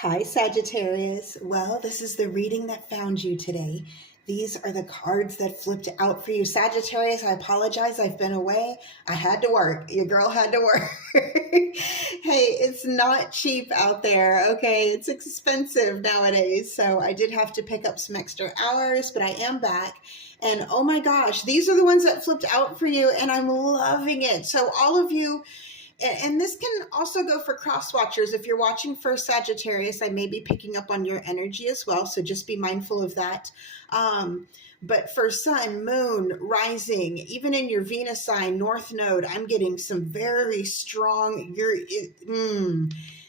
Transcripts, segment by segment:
Hi, Sagittarius. Well, this is the reading that found you today. These are the cards that flipped out for you. Sagittarius, I apologize. I've been away. I had to work. Your girl had to work. Hey, it's not cheap out there, okay? It's expensive nowadays. So I did have to pick up some extra hours, but I am back. And oh my gosh, these are the ones that flipped out for you, and I'm loving it. So all of you, and this can also go for cross watchers. If you're watching for Sagittarius, I may be picking up on your energy as well. So just be mindful of that. But for sun, moon, rising, even in your Venus sign, North Node, I'm getting some very strong,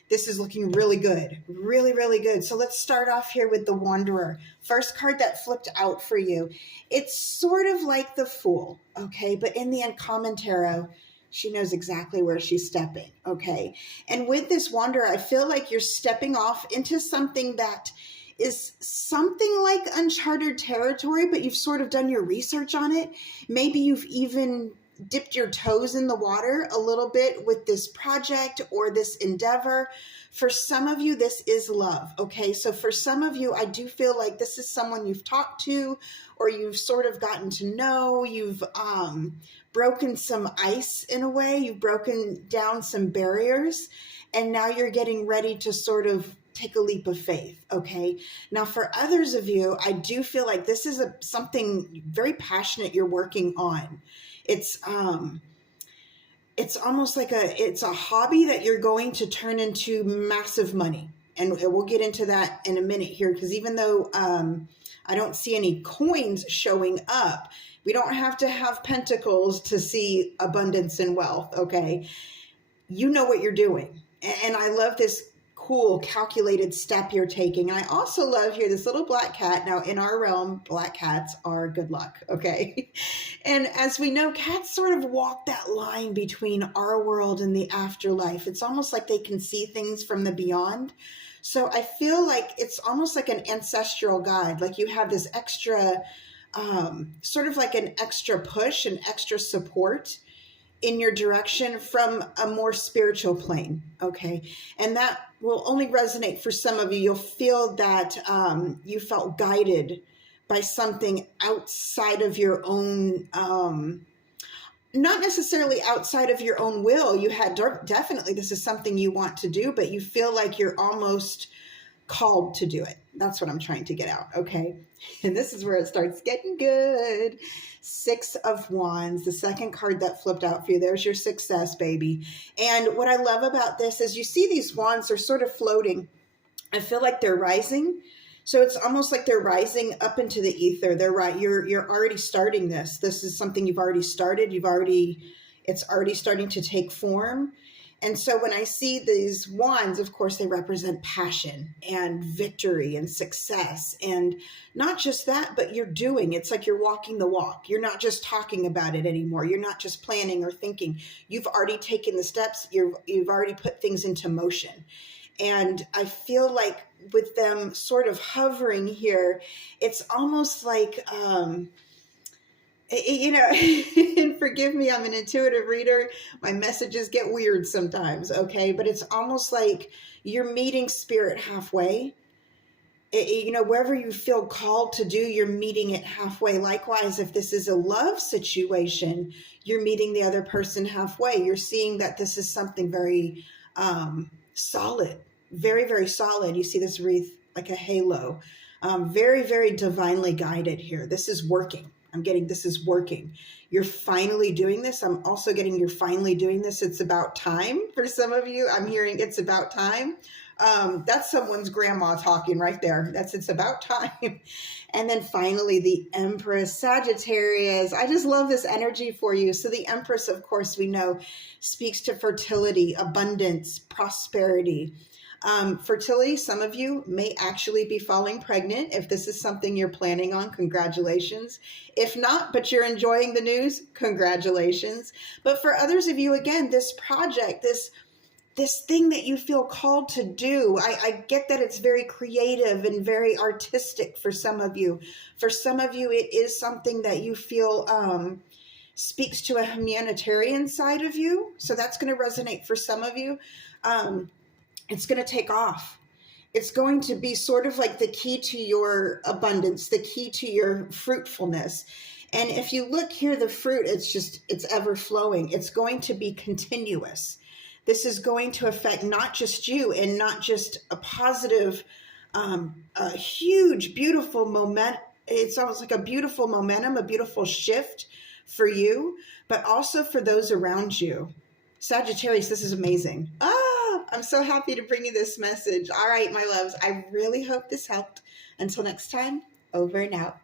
this is looking really good. Really, really good. So let's start off here with the Wanderer. First card that flipped out for you. It's sort of like the Fool, okay? But in the Uncommon Tarot, she knows exactly where she's stepping, okay? And with this Wanderer, I feel like you're stepping off into something that is something like uncharted territory, but you've sort of done your research on it. Maybe you've even dipped your toes in the water a little bit with this project or this endeavor. For some of you, this is love, okay? So for some of you, I do feel like this is someone you've talked to or you've sort of gotten to know. You've broken some ice in a way. You've broken down some barriers, and now you're getting ready to sort of take a leap of faith, okay? Now, for others of you, I do feel like this is something very passionate you're working on. It's almost like it's a hobby that you're going to turn into massive money. And we'll get into that in a minute here, because even though I don't see any coins showing up, we don't have to have pentacles to see abundance and wealth, okay? You know what you're doing. And I love this cool calculated step you're taking. And I also love here this little black cat. Now in our realm, black cats are good luck, okay? And as we know, cats sort of walk that line between our world and the afterlife. It's almost like they can see things from the beyond. So I feel like it's almost like an ancestral guide. Like you have this extra, sort of like an extra push and extra support in your direction from a more spiritual plane, okay? And that will only resonate for some of you. You'll feel that you felt guided by something outside of your own, not necessarily outside of your own will. You had definitely, this is something you want to do, but you feel like you're almost called to do it. That's what I'm trying to get out, okay? And this is where it starts getting good. Six of Wands, the second card that flipped out for you. There's your success, baby. And what I love about this is you see these wands are sort of floating. I feel like they're rising. So it's almost like they're rising up into the ether. They're right. You're already starting this. This is something you've already started. It's already starting to take form. And so when I see these wands, of course, they represent passion and victory and success. And not just that, but you're doing. It's like you're walking the walk. You're not just talking about it anymore. You're not just planning or thinking. You've already taken the steps. You've already put things into motion. And I feel like with them sort of hovering here, it's almost like, and forgive me, I'm an intuitive reader. My messages get weird sometimes, okay? But it's almost like you're meeting spirit halfway. Wherever you feel called to do, you're meeting it halfway. Likewise, if this is a love situation, you're meeting the other person halfway. You're seeing that this is something very solid, very, very solid. You see this wreath like a halo. Very, very divinely guided here. This is working. I'm getting this is working. You're finally doing this. I'm also getting you're finally doing this. It's about time for some of you. I'm hearing it's about time. That's someone's grandma talking right there. It's about time. And then finally, the Empress, Sagittarius. I just love this energy for you. So the Empress, of course, we know speaks to fertility, abundance, prosperity. Fertility, some of you may actually be falling pregnant. If this is something you're planning on, congratulations. If not, but you're enjoying the news, congratulations. But for others of you, again, this project, this thing that you feel called to do, I get that it's very creative and very artistic for some of you. For some of you, it is something that you feel speaks to a humanitarian side of you. So that's going to resonate for some of you. It's going to take off. it's going to be sort of like the key to your abundance, the key to your fruitfulness. And if you look here, the fruit, it's ever flowing. It's going to be continuous. This is going to affect not just you and not just a positive, a huge, beautiful moment. It's almost like a beautiful momentum, a beautiful shift for you, but also for those around you. Sagittarius, this is amazing. I'm so happy to bring you this message. All right, my loves, I really hope this helped. Until next time, over and out.